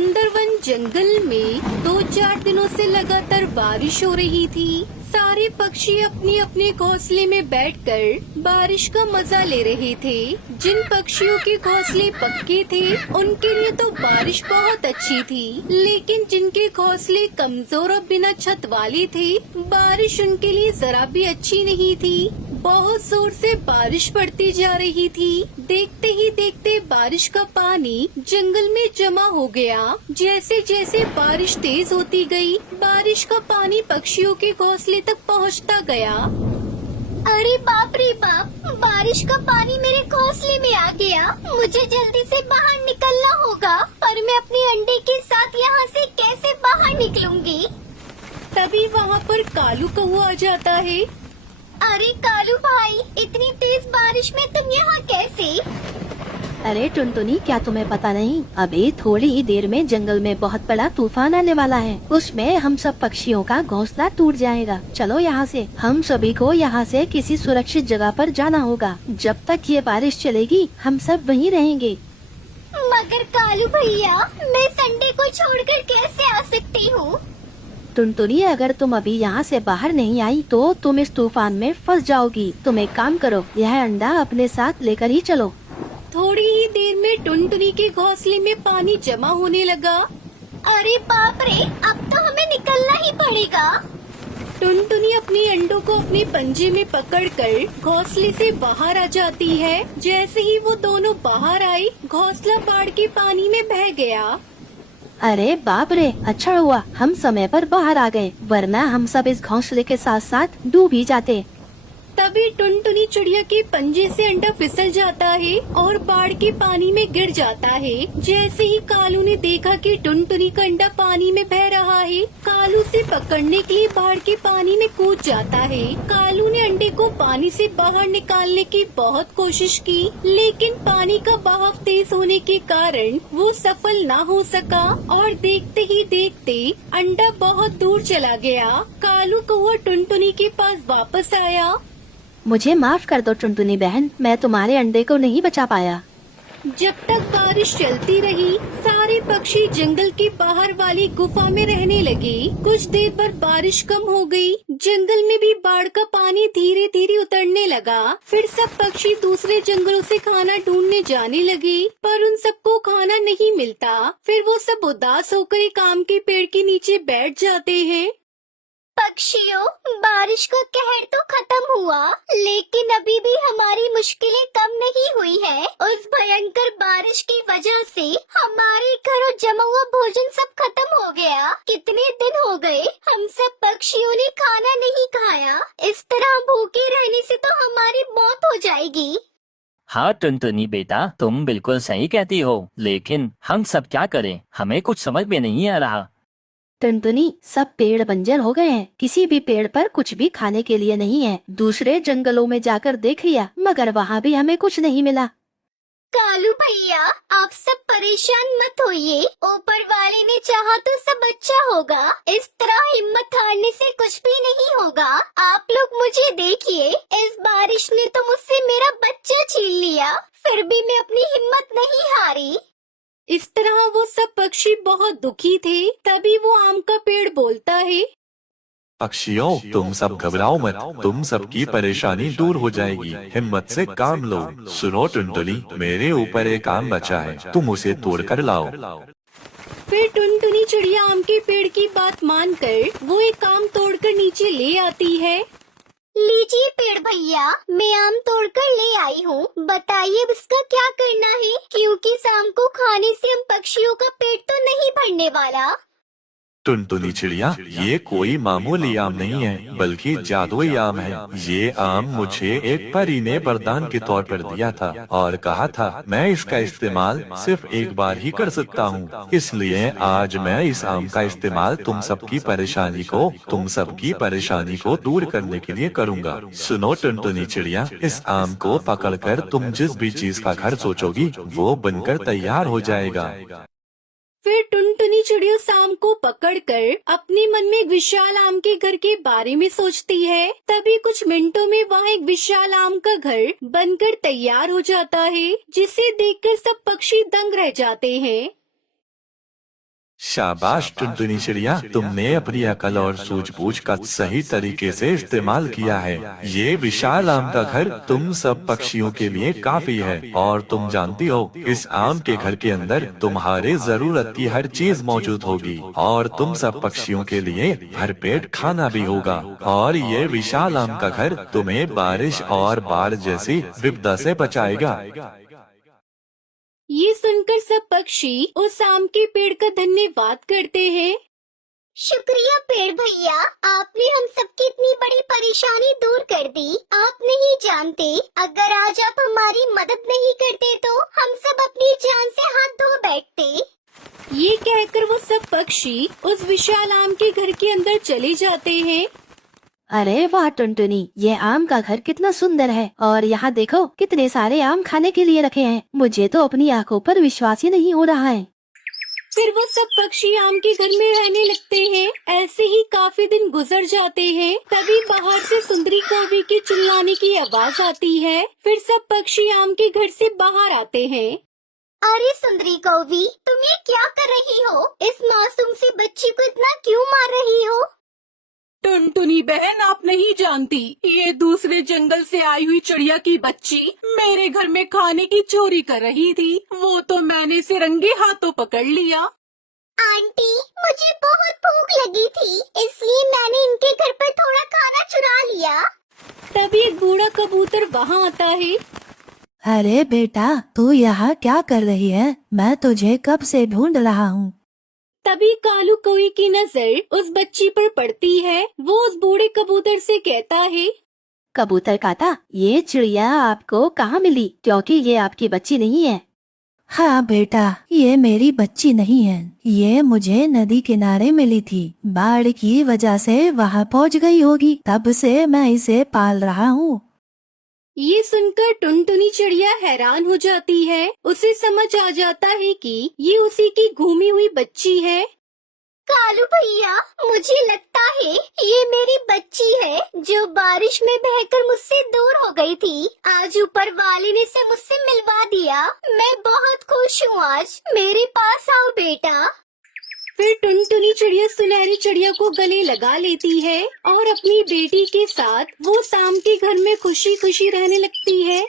सुंदरवन जंगल में 2-4 दिनों से लगातार बारिश हो रही थी। सारे पक्षी अपने अपने घोंसले में बैठकर बारिश का मजा ले रहे थे। जिन पक्षियों के घोंसले पक्के थे उनके लिए तो बारिश बहुत अच्छी थी, लेकिन जिनके घोंसले कमजोर और बिना छत वाले थे, बारिश उनके लिए जरा भी अच्छी नहीं थी। बहुत जोर से बारिश पड़ती जा रही थी। देखते ही देखते बारिश का पानी जंगल में जमा हो गया। जैसे जैसे बारिश तेज होती गई, बारिश का पानी पक्षियों के घोंसले तक पहुंचता गया। अरे बाप रे बाप, बारिश का पानी मेरे घोंसले में आ गया। मुझे जल्दी से बाहर निकलना होगा, पर मैं अपने अंडे के साथ यहाँ से कैसे बाहर निकलूंगी? तभी वहाँ पर कालू कौवा आ जाता है। अरे कालू भाई, इतनी तेज बारिश में तुम यहाँ कैसे? अरे टुनटुनी, क्या तुम्हें पता नहीं? अभी थोड़ी ही देर में जंगल में बहुत बड़ा तूफान आने वाला है। उसमें हम सब पक्षियों का घोंसला टूट जाएगा। चलो यहाँ से, हम सभी को यहाँ से किसी सुरक्षित जगह पर जाना होगा। जब तक ये बारिश चलेगी हम सब वहीं रहेंगे। मगर कालू भैया, मैं संडे को छोड़कर कैसे आ सकती हूँ? टुनटुनी, अगर तुम अभी यहाँ से बाहर नहीं आई तो तुम इस तूफान में फंस जाओगी। तुम एक काम करो, यह अंडा अपने साथ लेकर ही चलो। थोड़ी ही देर में टुनटुनी के घोंसले में पानी जमा होने लगा। अरे बाप रे, अब तो हमें निकलना ही पड़ेगा। टुनटुनी अपने अंडों को अपने पंजे में पकड़कर घोंसले से बाहर आ जाती है। जैसे ही वो दोनों बाहर आई, घोंसला बाढ़ के पानी में बह गया। अरे बाप रे, अच्छा हुआ हम समय पर बाहर आ गए, वरना हम सब इस घोंसले के साथ साथ डूब ही जाते। तभी टुनटुनी चिड़िया के पंजे से अंडा फिसल जाता है और बाढ़ के पानी में गिर जाता है। जैसे ही कालू ने देखा कि टुनटुनी का अंडा पानी में बह रहा है, कालू से पकड़ने के लिए बाढ़ के पानी में कूद जाता है। कालू ने अंडे को पानी से बाहर निकालने की बहुत कोशिश की, लेकिन पानी का बहाव तेज होने के कारण वो सफल ना हो सका और देखते ही देखते अंडा बहुत दूर चला गया। कालू कौवा टुनटुनी के पास वापस आया। मुझे माफ कर दो टुनटुनी बहन, मैं तुम्हारे अंडे को नहीं बचा पाया। जब तक बारिश चलती रही, सारे पक्षी जंगल के बाहर वाली गुफा में रहने लगे। कुछ देर बाद बारिश कम हो गई। जंगल में भी बाढ़ का पानी धीरे धीरे उतरने लगा। फिर सब पक्षी दूसरे जंगलों से खाना ढूंढने जाने लगे, पर उन सबको खाना नहीं मिलता। फिर वो सब उदास होकर एक आम के पेड़ के नीचे बैठ जाते हैं। पक्षियों, बारिश का कहर तो खत्म हुआ, लेकिन अभी भी हमारी मुश्किलें कम नहीं हुई है। उस भयंकर बारिश की वजह से हमारे घरों जमा हुआ भोजन सब खत्म हो गया। कितने दिन हो गए हम सब पक्षियों ने खाना नहीं खाया। इस तरह भूखे रहने से तो हमारी मौत हो जाएगी। हाँ टुनटुनी बेटा, तुम बिल्कुल सही कहती हो, लेकिन हम सब क्या करें? हमें कुछ समझ में नहीं आ रहा। टुनटुनी, सब पेड़ बंजर हो गए हैं। किसी भी पेड़ पर कुछ भी खाने के लिए नहीं है। दूसरे जंगलों में जाकर देख लिया, मगर वहाँ भी हमें कुछ नहीं मिला। कालू भैया, आप सब परेशान मत होइए। ऊपर वाले ने चाहा तो सब अच्छा होगा। इस तरह हिम्मत हारने से कुछ भी नहीं होगा। आप लोग मुझे देखिए, इस बारिश ने तो मुझसे मेरा बच्चा छीन लिया, फिर भी मैं अपनी हिम्मत नहीं हारी। इस तरह वो सब पक्षी बहुत दुखी थे। तभी वो आम का पेड़ बोलता है, पक्षियों, तुम सब घबराओ मत, तुम सबकी परेशानी दूर हो जाएगी। हिम्मत से काम लो। सुनो टुनटुनी, मेरे ऊपर एक आम बचा है, तुम उसे तोड़ कर लाओ। फिर टुनटुनी चिड़िया आम के पेड़ की बात मानकर वो एक आम तोड़कर नीचे ले आती है। लीजिए पेड़ भैया, मैं आम तोड़कर ले आई हूँ। बताइए इसका क्या करना है, क्योंकि इस आम को खाने से हम पक्षियों का पेट तो नहीं भरने वाला। टुनटुनी चिड़िया, ये कोई मामूली आम नहीं है, बल्कि जादुई आम है। ये आम मुझे एक परी ने वरदान के तौर पर दिया था और कहा था मैं इसका इस्तेमाल सिर्फ एक बार ही कर सकता हूँ। इसलिए आज मैं इस आम का इस्तेमाल तुम सबकी परेशानी को दूर करने के लिए करूँगा। सुनो टुनटुनी चिड़िया, इस आम को पकड़कर तुम जिस भी चीज का घर सोचोगी वो बनकर तैयार हो जाएगा। फिर टुनटुनी चिड़िया आम को पकड़कर अपने मन में एक विशाल आम के घर के बारे में सोचती है। तभी कुछ मिनटों में वहाँ एक विशाल आम का घर बनकर तैयार हो जाता है, जिसे देखकर सब पक्षी दंग रह जाते हैं। शाबाश टुनटुनी चिड़िया, तुमने अपनी अकल और सूझबूझ का सही तरीके से इस्तेमाल किया है। ये विशाल आम का घर तुम सब पक्षियों के लिए काफी है और तुम जानती हो इस आम के घर के अंदर तुम्हारे जरूरत की हर चीज मौजूद होगी और तुम सब पक्षियों के लिए भरपेट खाना भी होगा। और ये विशाल आम का घर तुम्हें बारिश और बाढ़ जैसी विपदा से बचाएगा। ये सुनकर सब पक्षी उस आम के पेड़ का धन्यवाद करते हैं। शुक्रिया पेड़ भैया, आपने हम सबकी इतनी बड़ी परेशानी दूर कर दी। आप नहीं जानते, अगर आज आप हमारी मदद नहीं करते तो हम सब अपनी जान से हाथ धो बैठते। ये कहकर वो सब पक्षी उस विशाल आम के घर के अंदर चले जाते हैं। अरे वाह टुनटुनी, ये आम का घर कितना सुंदर है और यहाँ देखो कितने सारे आम खाने के लिए रखे हैं। मुझे तो अपनी आंखों पर विश्वास ही नहीं हो रहा है। फिर वो सब पक्षी आम के घर में रहने लगते हैं। ऐसे ही काफी दिन गुजर जाते हैं। तभी बाहर से सुंदरी कौवी के चिल्लाने की आवाज आती है। फिर सब पक्षी आम के घर से बाहर आते हैं। अरे सुंदरी कौवी, तुम ये क्या कर रही हो? इस मासूम सी बच्ची को इतना क्यों मार रही हो? टुनटुनी बहन, आप नहीं जानती, ये दूसरे जंगल से आई हुई चिड़िया की बच्ची मेरे घर में खाने की चोरी कर रही थी। वो तो मैंने इसे रंगे हाथों पकड़ लिया। आंटी, मुझे बहुत भूख लगी थी, इसलिए मैंने इनके घर पर थोड़ा खाना चुरा लिया। तभी एक बूढ़ा कबूतर वहाँ आता है। अरे बेटा, तू यहाँ क्या कर रही है? मैं तुझे कब से ढूंढ रहा हूँ। तभी कालू कौवे की नजर उस बच्ची पर पड़ती है। वो उस बूढ़े कबूतर से कहता है, कबूतर काता, ये चिड़िया आपको कहाँ मिली? क्योंकि ये आपकी बच्ची नहीं है। हाँ बेटा, ये मेरी बच्ची नहीं है। ये मुझे नदी किनारे मिली थी। बाढ़ की वजह से वहाँ पहुँच गई होगी, तब से मैं इसे पाल रहा हूँ। ये सुनकर टुनटुनी चिड़िया हैरान हो जाती है। उसे समझ आ जाता है कि ये उसी की घूमी हुई बच्ची है। कालू भैया, मुझे लगता है ये मेरी बच्ची है जो बारिश में बहकर मुझसे दूर हो गई थी। आज ऊपर वाले ने इसे मुझसे मिलवा दिया। मैं बहुत खुश हूँ आज। मेरे पास आओ बेटा। फिर टुनटुनी चिड़िया सुनहरी चिड़िया को गले लगा लेती है और अपनी बेटी के साथ वो आम के घर में खुशी खुशी रहने लगती है।